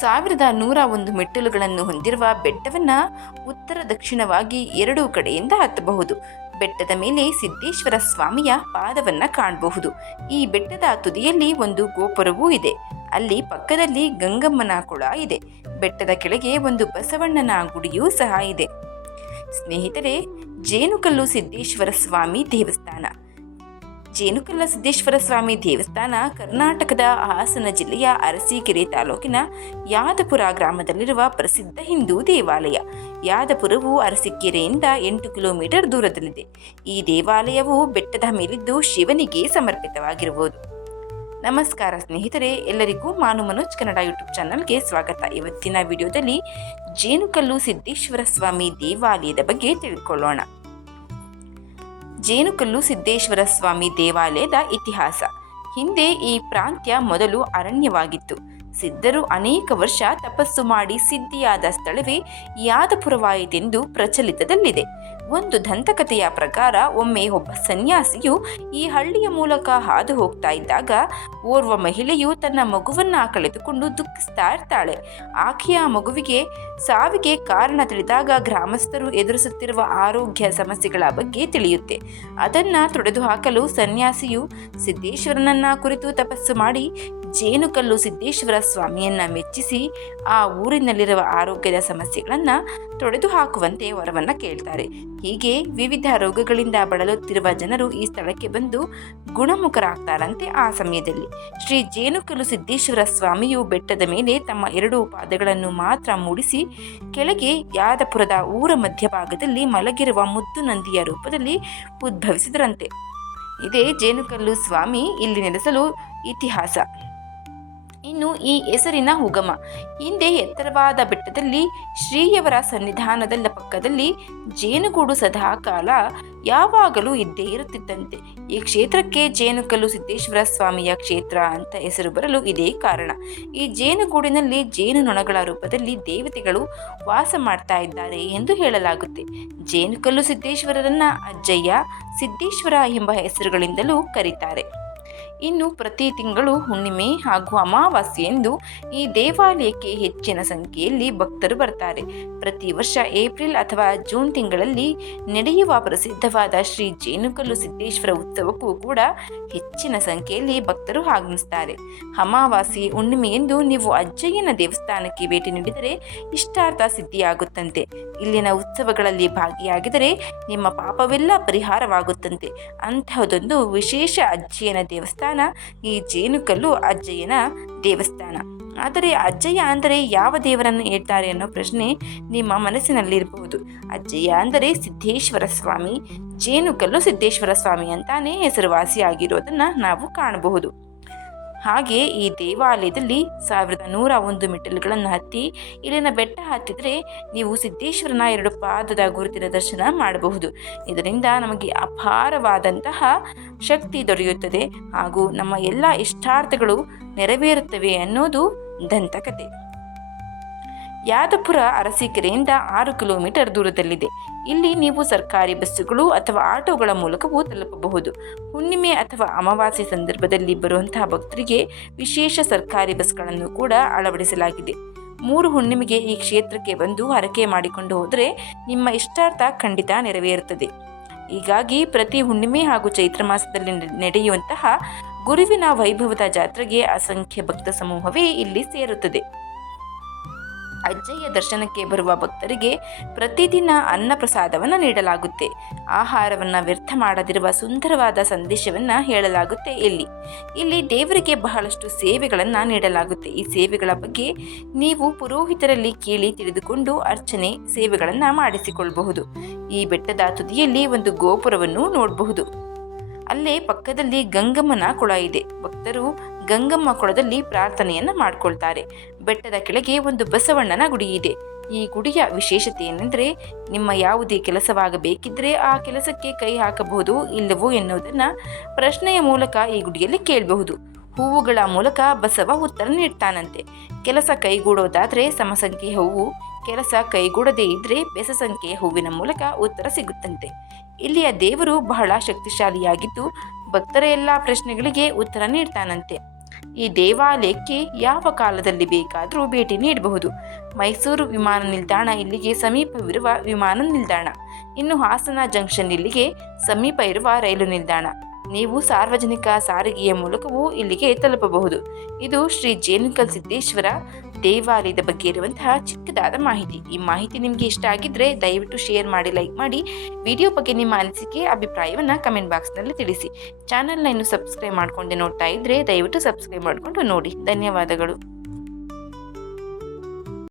ಸಾವಿರದ ನೂರ ಒಂದು ಮೆಟ್ಟಿಲುಗಳನ್ನು ಹೊಂದಿರುವ ಬೆಟ್ಟವನ್ನು ಉತ್ತರ ದಕ್ಷಿಣವಾಗಿ ಎರಡೂ ಕಡೆಯಿಂದ ಹತ್ತಬಹುದು. ಬೆಟ್ಟದ ಮೇಲೆ ಸಿದ್ದೇಶ್ವರ ಸ್ವಾಮಿಯ ಪಾದವನ್ನು ಕಾಣಬಹುದು. ಈ ಬೆಟ್ಟದ ತುದಿಯಲ್ಲಿ ಒಂದು ಗೋಪುರವೂ ಇದೆ. ಅಲ್ಲಿ ಪಕ್ಕದಲ್ಲಿ ಗಂಗಮ್ಮನ ಕೊಳ ಇದೆ. ಬೆಟ್ಟದ ಕೆಳಗೆ ಒಂದು ಬಸವಣ್ಣನ ಗುಡಿಯೂ ಸಹ ಇದೆ. ಸ್ನೇಹಿತರೆ, ಜೇನುಕಲ್ಲು ಸಿದ್ದೇಶ್ವರ ಸ್ವಾಮಿ ದೇವಸ್ಥಾನ. ಜೇನುಕಲ್ಲ ಸಿದ್ದೇಶ್ವರ ಸ್ವಾಮಿ ದೇವಸ್ಥಾನ ಕರ್ನಾಟಕದ ಹಾಸನ ಜಿಲ್ಲೆಯ ಅರಸೀಕೆರೆ ತಾಲೂಕಿನ ಯಾದಪುರ ಗ್ರಾಮದಲ್ಲಿರುವ ಪ್ರಸಿದ್ಧ ಹಿಂದೂ ದೇವಾಲಯ. ಯಾದಪುರವು ಅರಸೀಕೆರೆಯಿಂದ ಎಂಟು ಕಿಲೋಮೀಟರ್ ದೂರದಲ್ಲಿದೆ. ಈ ದೇವಾಲಯವು ಬೆಟ್ಟದ ಮೇಲಿದ್ದು ಶಿವನಿಗೆ ಸಮರ್ಪಿತವಾಗಿರುವುದು. ನಮಸ್ಕಾರ ಸ್ನೇಹಿತರೆ, ಎಲ್ಲರಿಗೂ ಮಾನು ಮನೋಜ್ ಕನ್ನಡ ಯೂಟ್ಯೂಬ್ ಚಾನಲ್ಗೆ ಸ್ವಾಗತ. ಇವತ್ತಿನ ವಿಡಿಯೋದಲ್ಲಿ ಜೇನುಕಲ್ಲು ಸಿದ್ದೇಶ್ವರ ಸ್ವಾಮಿ ದೇವಾಲಯದ ಬಗ್ಗೆ ತಿಳ್ಕೊಳ್ಳೋಣ ಜೇನುಕಲ್ಲು ಸಿದ್ದೇಶ್ವರ ಸ್ವಾಮಿ ದೇವಾಲಯದ ಇತಿಹಾಸ. ಹಿಂದೆ ಈ ಪ್ರಾಂತ್ಯ ಮೊದಲು ಅರಣ್ಯವಾಗಿತ್ತು. ಸಿದ್ಧರು ಅನೇಕ ವರ್ಷ ತಪಸ್ಸು ಮಾಡಿ ಸಿದ್ಧಿಯಾದ ಸ್ಥಳವೇ ಯಾದಪುರವಾಯಿತೆಂದು ಪ್ರಚಲಿತದಲ್ಲಿದೆ. ಒಂದು ದಂತಕಥೆಯ ಪ್ರಕಾರ ಒಮ್ಮೆ ಒಬ್ಬ ಸನ್ಯಾಸಿಯು ಈ ಹಳ್ಳಿಯ ಮೂಲಕ ಹಾದು ಹೋಗ್ತಾ ಇದ್ದಾಗ ಓರ್ವ ಮಹಿಳೆಯು ತನ್ನ ಮಗುವನ್ನ ಕಳೆದುಕೊಂಡು ದುಃಖಿಸ್ತಾ ಇರ್ತಾಳೆ. ಆಕೆಯ ಮಗುವಿಗೆ ಸಾವಿಗೆ ಕಾರಣ ತಿಳಿದಾಗ ಗ್ರಾಮಸ್ಥರು ಎದುರಿಸುತ್ತಿರುವ ಆರೋಗ್ಯ ಸಮಸ್ಯೆಗಳ ಬಗ್ಗೆ ತಿಳಿಯುತ್ತೆ. ಅದನ್ನ ತೊಡೆದು ಹಾಕಲು ಸನ್ಯಾಸಿಯು ಸಿದ್ದೇಶ್ವರನನ್ನ ಕುರಿತು ತಪಸ್ಸು ಮಾಡಿ ಜೇನುಕಲ್ಲು ಸಿದ್ದೇಶ್ವರ ಸ್ವಾಮಿಯನ್ನ ಮೆಚ್ಚಿಸಿ ಆ ಊರಿನಲ್ಲಿರುವ ಆರೋಗ್ಯದ ಸಮಸ್ಯೆಗಳನ್ನು ತೊಡೆದು ಹಾಕುವಂತೆ ವರವನ್ನ ಕೇಳ್ತಾರೆ. ಹೀಗೆ ವಿವಿಧ ರೋಗಗಳಿಂದ ಬಳಲುತ್ತಿರುವ ಜನರು ಈ ಸ್ಥಳಕ್ಕೆ ಬಂದು ಗುಣಮುಖರಾಗ್ತಾರಂತೆ ಆ ಸಮಯದಲ್ಲಿ. ಶ್ರೀ ಜೇನುಕಲ್ಲು ಸಿದ್ದೇಶ್ವರ ಸ್ವಾಮಿಯು ಬೆಟ್ಟದ ಮೇಲೆ ತಮ್ಮ ಎರಡು ಪಾದಗಳನ್ನು ಮಾತ್ರ ಮೂಡಿಸಿ ಕೆಳಗೆ ಯಾದಪುರದ ಊರ ಮಧ್ಯಭಾಗದಲ್ಲಿ ಮಲಗಿರುವ ಮುದ್ದು ನಂದಿಯ ರೂಪದಲ್ಲಿ ಉದ್ಭವಿಸಿದರಂತೆ. ಇದೇ ಜೇನುಕಲ್ಲು ಸ್ವಾಮಿ ಇಲ್ಲಿ ನೆಲೆಸಲು ಇತಿಹಾಸ. ಇನ್ನು ಈ ಹೆಸರಿನ ಉಗಮ. ಹಿಂದೆ ಎತ್ತರವಾದ ಬೆಟ್ಟದಲ್ಲಿ, ಶ್ರೀಯವರ ಸನ್ನಿಧಾನದ ಪಕ್ಕದಲ್ಲಿ ಜೇನುಗೂಡು ಸದಾಕಾಲ ಯಾವಾಗಲೂ ಇದ್ದೇ ಇರುತ್ತಿದ್ದಂತೆ. ಈ ಕ್ಷೇತ್ರಕ್ಕೆ ಜೇನುಕಲ್ಲು ಸಿದ್ದೇಶ್ವರ ಸ್ವಾಮಿಯ ಕ್ಷೇತ್ರ ಅಂತ ಹೆಸರು ಬರಲು ಇದೇ ಕಾರಣ. ಈ ಜೇನುಗೂಡಿನಲ್ಲಿ ಜೇನು ನೊಣಗಳ ರೂಪದಲ್ಲಿ ದೇವತೆಗಳು ವಾಸ ಮಾಡ್ತಾ ಇದ್ದಾರೆ ಎಂದು ಹೇಳಲಾಗುತ್ತೆ. ಜೇನುಕಲ್ಲು ಸಿದ್ದೇಶ್ವರರನ್ನ ಅಜ್ಜಯ್ಯ, ಸಿದ್ದೇಶ್ವರ ಎಂಬ ಹೆಸರುಗಳಿಂದಲೂ ಕರೀತಾರೆ. ಇನ್ನು ಪ್ರತಿ ತಿಂಗಳು ಹುಣ್ಣಿಮೆ ಹಾಗೂ ಅಮಾವಾಸ್ಯೆಯಂದು ಈ ದೇವಾಲಯಕ್ಕೆ ಹೆಚ್ಚಿನ ಸಂಖ್ಯೆಯಲ್ಲಿ ಭಕ್ತರು ಬರ್ತಾರೆ. ಪ್ರತಿ ವರ್ಷ ಏಪ್ರಿಲ್ ಅಥವಾ ಜೂನ್ ತಿಂಗಳಲ್ಲಿ ನಡೆಯುವ ಪ್ರಸಿದ್ಧವಾದ ಶ್ರೀ ಜೇನುಕಲ್ಲು ಸಿದ್ದೇಶ್ವರ ಉತ್ಸವಕ್ಕೂ ಕೂಡ ಹೆಚ್ಚಿನ ಸಂಖ್ಯೆಯಲ್ಲಿ ಭಕ್ತರು ಆಗಮಿಸ್ತಾರೆ. ಅಮಾವಾಸ್ಯೆ ಹುಣ್ಣಿಮೆಯೆಂದು ನೀವು ಅಜ್ಜಯ್ಯನ ದೇವಸ್ಥಾನಕ್ಕೆ ಭೇಟಿ ನೀಡಿದರೆ ಇಷ್ಟಾರ್ಥ ಸಿದ್ಧಿಯಾಗುತ್ತಂತೆ. ಇಲ್ಲಿನ ಉತ್ಸವಗಳಲ್ಲಿ ಭಾಗಿಯಾಗಿದರೆ ನಿಮ್ಮ ಪಾಪವೆಲ್ಲ ಪರಿಹಾರವಾಗುತ್ತಂತೆ. ಅಂತಹದೊಂದು ವಿಶೇಷ ಅಜ್ಜಯ್ಯನ ದೇವಸ್ಥಾನ ಈ ಜೇನುಕಲ್ಲು ಅಜ್ಜಯ್ಯನ ದೇವಸ್ಥಾನ. ಆದರೆ ಅಜ್ಜಯ್ಯ ಅಂದರೆ ಯಾವ ದೇವರನ್ನು ಹೇಳ್ತಾರೆ ಅನ್ನೋ ಪ್ರಶ್ನೆ ನಿಮ್ಮ ಮನಸ್ಸಿನಲ್ಲಿರಬಹುದು. ಅಜ್ಜಯ್ಯ ಅಂದರೆ ಸಿದ್ದೇಶ್ವರ ಸ್ವಾಮಿ. ಜೇನುಕಲ್ಲು ಸಿದ್ದೇಶ್ವರ ಸ್ವಾಮಿ ಅಂತಾನೆ ಹೆಸರುವಾಸಿಯಾಗಿರೋದನ್ನು ನಾವು ಕಾಣಬಹುದು. ಹಾಗೆ ಈ ದೇವಾಲಯದಲ್ಲಿ ಸಾವಿರದ ನೂರ ಒಂದು ಮೆಟ್ಟಿಲುಗಳನ್ನು ಹತ್ತಿ ಇಲ್ಲಿನ ಬೆಟ್ಟ ಹತ್ತಿದರೆ ನೀವು ಸಿದ್ದೇಶ್ವರನ ಎರಡು ಪಾದದ ಗುರುತಿನ ದರ್ಶನ ಮಾಡಬಹುದು. ಇದರಿಂದ ನಮಗೆ ಅಪಾರವಾದಂತಹ ಶಕ್ತಿ ದೊರೆಯುತ್ತದೆ ಹಾಗೂ ನಮ್ಮ ಎಲ್ಲ ಇಷ್ಟಾರ್ಥಗಳು ನೆರವೇರುತ್ತವೆ ಅನ್ನೋದು ದಂತಕತೆ. ಯಾದಪುರ ಅರಸೀಕೆರೆಯಿಂದ ಆರು ಕಿಲೋಮೀಟರ್ ದೂರದಲ್ಲಿದೆ. ಇಲ್ಲಿ ನೀವು ಸರ್ಕಾರಿ ಬಸ್ಸುಗಳು ಅಥವಾ ಆಟೋಗಳ ಮೂಲಕವೂ ತಲುಪಬಹುದು. ಹುಣ್ಣಿಮೆ ಅಥವಾ ಅಮಾವಾಸ್ಯೆ ಸಂದರ್ಭದಲ್ಲಿ ಬರುವಂತಹ ಭಕ್ತರಿಗೆ ವಿಶೇಷ ಸರ್ಕಾರಿ ಬಸ್ಗಳನ್ನು ಕೂಡ ಅಳವಡಿಸಲಾಗಿದೆ. ಮೂರು ಹುಣ್ಣಿಮೆಗೆ ಈ ಕ್ಷೇತ್ರಕ್ಕೆ ಬಂದು ಹರಕೆ ಮಾಡಿಕೊಂಡು ಹೋದರೆ ನಿಮ್ಮ ಇಷ್ಟಾರ್ಥ ಖಂಡಿತ ನೆರವೇರುತ್ತದೆ. ಹೀಗಾಗಿ ಪ್ರತಿ ಹುಣ್ಣಿಮೆ ಹಾಗೂ ಚೈತ್ರ ಮಾಸದಲ್ಲಿ ನಡೆಯುವಂತಹ ಗುರುವಿನ ವೈಭವದ ಜಾತ್ರೆಗೆ ಅಸಂಖ್ಯ ಭಕ್ತ ಸಮೂಹವೇ ಇಲ್ಲಿ ಸೇರುತ್ತದೆ. ಅಜ್ಜಯ್ಯ ದರ್ಶನಕ್ಕೆ ಬರುವ ಭಕ್ತರಿಗೆ ಪ್ರತಿದಿನ ಅನ್ನ ಪ್ರಸಾದವನ್ನು ನೀಡಲಾಗುತ್ತೆ. ಆಹಾರವನ್ನು ವ್ಯರ್ಥ ಮಾಡದಿರುವ ಸುಂದರವಾದ ಸಂದೇಶವನ್ನು ಹೇಳಲಾಗುತ್ತೆ ಇಲ್ಲಿ. ಇಲ್ಲಿ ದೇವರಿಗೆ ಬಹಳಷ್ಟು ಸೇವೆಗಳನ್ನು ನೀಡಲಾಗುತ್ತೆ. ಈ ಸೇವೆಗಳ ಬಗ್ಗೆ ನೀವು ಪುರೋಹಿತರಲ್ಲಿ ಕೇಳಿ ತಿಳಿದುಕೊಂಡು ಅರ್ಚನೆ, ಸೇವೆಗಳನ್ನು ಮಾಡಿಸಿಕೊಳ್ಳಬಹುದು ಈ ಬೆಟ್ಟದ ತುದಿಯಲ್ಲಿ ಒಂದು ಗೋಪುರವನ್ನು ನೋಡಬಹುದು. ಅಲ್ಲೇ ಪಕ್ಕದಲ್ಲಿ ಗಂಗಮ್ಮನ ಕೊಳ ಇದೆ. ಭಕ್ತರು ಗಂಗಮ್ಮ ಕೊಳದಲ್ಲಿ ಪ್ರಾರ್ಥನೆಯನ್ನು ಮಾಡ್ಕೊಳ್ತಾರೆ. ಬೆಟ್ಟದ ಕೆಳಗೆ ಒಂದು ಬಸವಣ್ಣನ ಗುಡಿ ಇದೆ. ಈ ಗುಡಿಯ ವಿಶೇಷತೆ ಏನೆಂದರೆ, ನಿಮ್ಮ ಯಾವುದೇ ಕೆಲಸವಾಗಬೇಕಿದ್ರೆ ಆ ಕೆಲಸಕ್ಕೆ ಕೈ ಹಾಕಬಹುದು ಇಲ್ಲವೋ ಎನ್ನುವುದನ್ನು ಪ್ರಶ್ನೆಯ ಮೂಲಕ ಈ ಗುಡಿಯಲ್ಲಿ ಕೇಳಬಹುದು. ಹೂವುಗಳ ಮೂಲಕ ಬಸವ ಉತ್ತರ ನೀಡ್ತಾನಂತೆ. ಕೆಲಸ ಕೈಗೂಡೋದಾದರೆ ಸಮಸಂಖ್ಯೆಯ ಹೂವು, ಕೆಲಸ ಕೈಗೂಡದೇ ಇದ್ದರೆ ಬೆಸ ಸಂಖ್ಯೆಯ ಹೂವಿನ ಮೂಲಕ ಉತ್ತರ ಸಿಗುತ್ತಂತೆ. ಇಲ್ಲಿಯ ದೇವರು ಬಹಳ ಶಕ್ತಿಶಾಲಿಯಾಗಿದ್ದು, ಭಕ್ತರ ಎಲ್ಲ ಪ್ರಶ್ನೆಗಳಿಗೆ ಉತ್ತರ ನೀಡ್ತಾನಂತೆ. ಈ ದೇವಾಲಯಕ್ಕೆ ಯಾವ ಕಾಲದಲ್ಲಿ ಬೇಕಾದರೂ ಭೇಟಿ ನೀಡಬಹುದು. ಮೈಸೂರು ವಿಮಾನ ನಿಲ್ದಾಣ ಇಲ್ಲಿಗೆ ಸಮೀಪವಿರುವ ವಿಮಾನ ನಿಲ್ದಾಣ. ಇನ್ನು ಹಾಸನ ಜಂಕ್ಷನ್ ಇಲ್ಲಿಗೆ ಸಮೀಪ ಇರುವ ರೈಲು ನಿಲ್ದಾಣ. ನೀವು ಸಾರ್ವಜನಿಕ ಸಾರಿಗೆಯ ಮೂಲಕವೂ ಇಲ್ಲಿಗೆ ತಲುಪಬಹುದು. ಇದು ಶ್ರೀ ಜೇನುಕಲ್ ಸಿದ್ದೇಶ್ವರ ದೇವಾಲಯದ ಬಗ್ಗೆ ಇರುವಂತಹ ಚಿಕ್ಕದಾದ ಮಾಹಿತಿ. ಈ ಮಾಹಿತಿ ನಿಮಗೆ ಇಷ್ಟ ಆಗಿದ್ರೆ ದಯವಿಟ್ಟು ಶೇರ್ ಮಾಡಿ ಲೈಕ್ ಮಾಡಿ. ವಿಡಿಯೋ ಬಗ್ಗೆ ನಿಮ್ಮ ಅನಿಸಿಕೆ, ಅಭಿಪ್ರಾಯವನ್ನು ಕಮೆಂಟ್ ಬಾಕ್ಸ್ನಲ್ಲಿ ತಿಳಿಸಿ. ಚಾನಲ್ನ ಇನ್ನು ಸಬ್ಸ್ಕ್ರೈಬ್ ಮಾಡ್ಕೊಂಡೆ ನೋಡ್ತಾ ಇದ್ರೆ ದಯವಿಟ್ಟು ಸಬ್ಸ್ಕ್ರೈಬ್ ಮಾಡಿಕೊಂಡು ನೋಡಿ. ಧನ್ಯವಾದಗಳು.